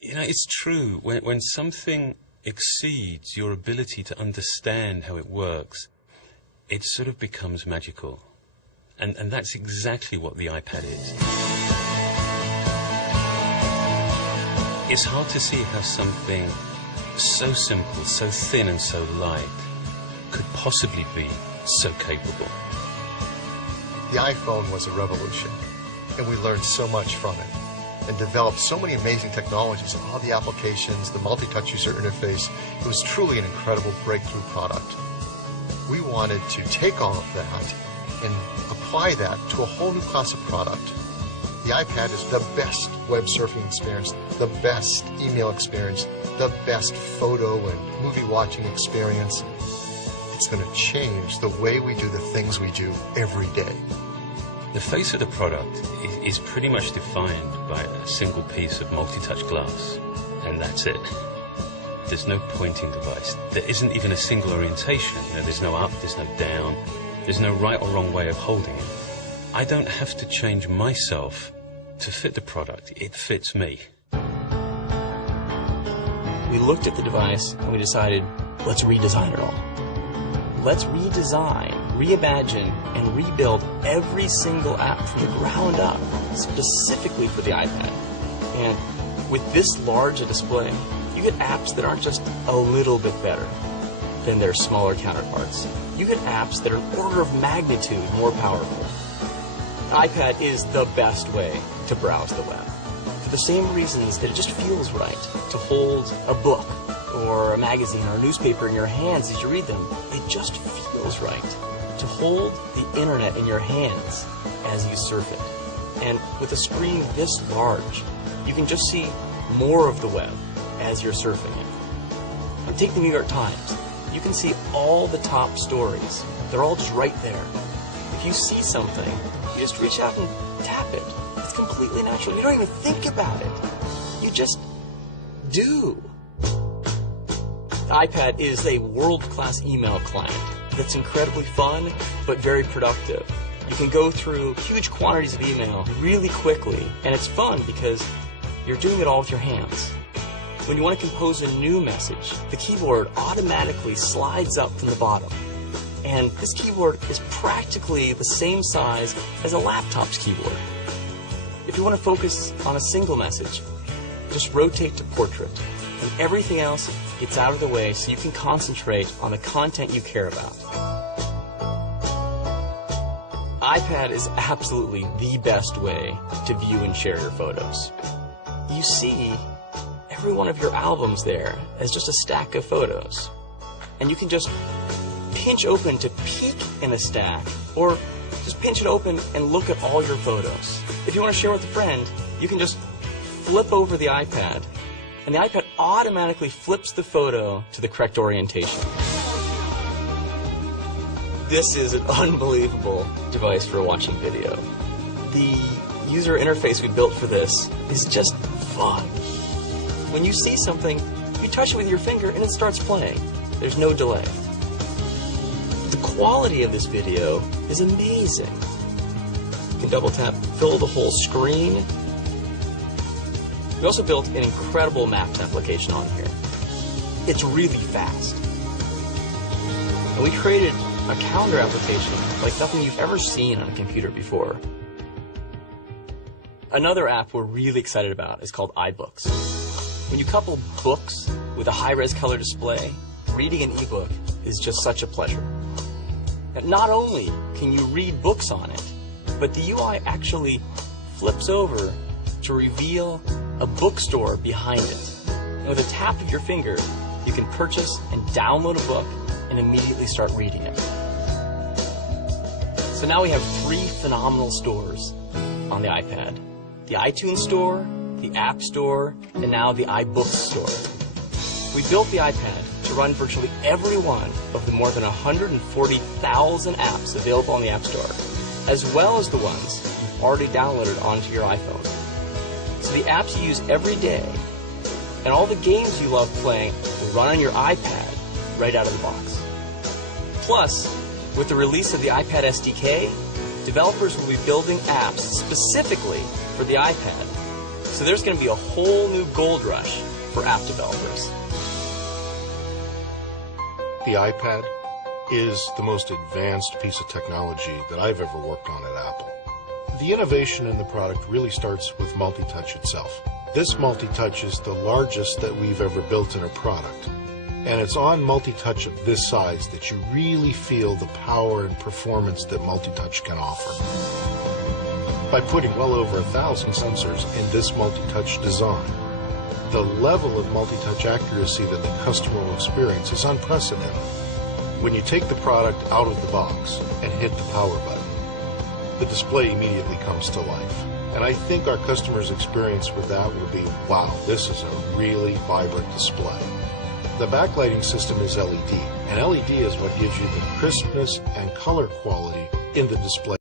You know, it's true. When something exceeds your ability to understand how it works, it sort of becomes magical. And that's exactly what the iPad is. It's hard to see how something so simple, so thin and so light could possibly be so capable. The iPhone was a revolution, and we learned so much from it and developed so many amazing technologies and all the applications, the multi-touch user interface. It was truly an incredible breakthrough product. We wanted to take all of that and apply that to a whole new class of product. The iPad is the best web surfing experience, the best email experience, the best photo and movie watching experience. It's going to change the way we do the things we do every day. The face of the product is pretty much defined by a single piece of multi-touch glass, and that's it. There's no pointing device. There isn't even a single orientation. You know, there's no up, there's no down, there's no right or wrong way of holding it. I don't have to change myself to fit the product. It fits me. We looked at the device and we decided, let's redesign it all. Let's redesign, reimagine, and rebuild every single app from the ground up, specifically for the iPad. And with this large a display, you get apps that aren't just a little bit better than their smaller counterparts. You get apps that are an order of magnitude more powerful. The iPad is the best way to browse the web, for the same reasons that it just feels right to hold a book or a magazine or a newspaper in your hands as you read them. It just feels right to hold the internet in your hands as you surf it. And with a screen this large, you can just see more of the web as you're surfing it. And take the New York Times. You can see all the top stories. They're all just right there. If you see something, you just reach out and tap it. It's completely natural. You don't even think about it. You just do. The iPad is a world-class email client that's incredibly fun, but very productive. You can go through huge quantities of email really quickly, and it's fun because you're doing it all with your hands. When you want to compose a new message, the keyboard automatically slides up from the bottom. And this keyboard is practically the same size as a laptop's keyboard. If you want to focus on a single message, just rotate to portrait, and everything else gets out of the way so you can concentrate on the content you care about. iPad is absolutely the best way to view and share your photos. You see every one of your albums there as just a stack of photos. And you can just pinch open to peek in a stack, or just pinch it open and look at all your photos. If you want to share with a friend, you can just flip over the iPad, and the iPad automatically flips the photo to the correct orientation. This is an unbelievable device for watching video. The user interface we built for this is just fun. When you see something, you touch it with your finger and it starts playing. There's no delay. The quality of this video is amazing. You can double tap, fill the whole screen. We also built an incredible Maps application on here. It's really fast. And we created a calendar application like nothing you've ever seen on a computer before. Another app we're really excited about is called iBooks. When you couple books with a high-res color display, reading an ebook is just such a pleasure. And not only can you read books on it, but the UI actually flips over to reveal a bookstore behind it. And with a tap of your finger, you can purchase and download a book and immediately start reading it. So now we have 3 phenomenal stores on the iPad. The iTunes Store, the App Store, and now the iBooks Store. We built the iPad to run virtually every one of the more than 140,000 apps available on the App Store, as well as the ones you've already downloaded onto your iPhone. So the apps you use every day and all the games you love playing will run on your iPad right out of the box. Plus, with the release of the iPad SDK, developers will be building apps specifically for the iPad, So there's going to be a whole new gold rush for app developers. The iPad is the most advanced piece of technology that I've ever worked on at Apple. The innovation in the product really starts with multi-touch itself. This multi-touch is the largest that we've ever built in a product. And it's on multi-touch of this size that you really feel the power and performance that multi-touch can offer. By putting well over 1,000 sensors in this multi-touch design, the level of multi-touch accuracy that the customer will experience is unprecedented. When you take the product out of the box and hit the power button, the display immediately comes to life. And I think our customers' experience with that will be, wow, this is a really vibrant display. The backlighting system is LED, and LED is what gives you the crispness and color quality in the display